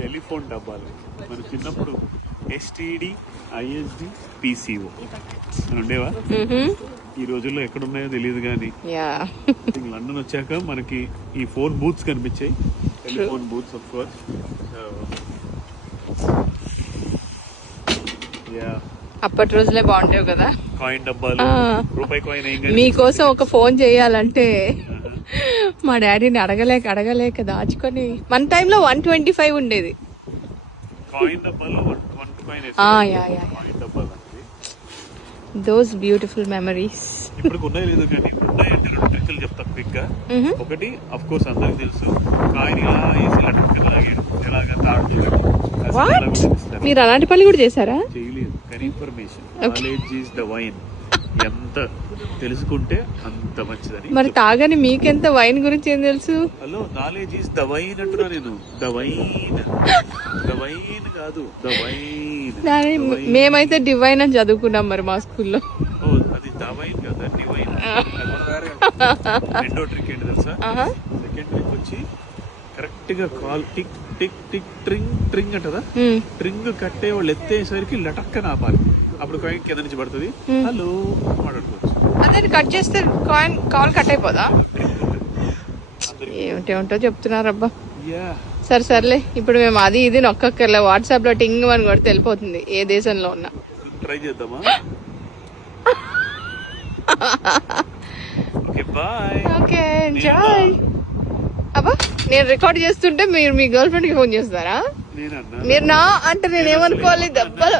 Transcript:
Telephone డబ్బాలు మన చిన్నప్పుడు ఎస్టీడీ, ఐఎస్డి, పిసిఓ ఉండేవా? ఈ రోజుల్లో ఎక్కడున్నాయో తెలియదు కానీ లండన్ వచ్చాక మనకి ఈ ఫోన్ బూత్స్ కనిపించాయి. Telephone booths of course. అప్పటి రోజులే బాగుంటాయి కదా. కాయిన్ డబ్బాలు, రూపాయి కాయిన్. మీకోసం ఒక ఫోన్ చేయాలంటే మా డాడీని అడగలేక దాచుకొని మన టైంలో 125 ఉండేది. Those beautiful memories. ఇప్పుడు ఉన్నాయి లేదు కానీ ఉన్నాయంటే 2 ట్రిక్లు చెప్తా క్విక్ గా. ఒకటి అఫ్ కోర్స్ అందరికి తెలుసు, కాయిన్ ఇలా వేసి ఇలాగా తాడుతూ. మీరు అలాంటి పని కూడా చేశారా? చేయలేదు కానీ information, knowledge is the wine. ఎంత తెలుసుకుంటే అంత మంచిదని. మరి తాగని మీకెంత వైన్ గురించి ఏం తెలుసు? Hello, knowledge is the wine అంటున్నా నేను. ద వైన్ కాదు, ద వైన్. మేమైతే డివైన్ అని చదువుకున్నాం మరి మా స్కూల్లో. అది ద వైన్ కదా, డివైన్. రెండో ట్రిక్ ఏంటి తెలుసా? సెకండ్ ట్రిక్ వచ్చి కరెక్ట్ గా కాల్ టిక్ టిక్ టిక్ ట్రింగ్ ట్రింగ్ అంటదా, ట్రింగ్ కట్టే వాళ్ళు ఎత్తేసరికి లటక్కన ఆపాలి. అప్పుడు కాయిన్ కింద నుంచి పడుతుంది. హలో మాట్లాడుకోవచ్చు. అదే కట్ చేస్తే కాల్ కట్ అయిపోదా? ఏమిటేమిటో చెప్తున్నారబ్బా. సర్లే, ఇప్పుడు మేము అది ఇది నొక్కర్లే, వాట్సాప్ లో టింగ్ అని కొడితే వెళ్ళిపోతుంది ఏ దేశంలో ఉన్నా. ట్రై చేద్దామా? Okay, enjoy. అబ్బా, నేను రికార్డ్ చేస్తుంటే మీరు మీ గర్ల్ ఫ్రెండ్ కి ఫోన్ చేస్తారా? మీరు నా అంటే నేనేమనుకోవాలి? దెబ్బలు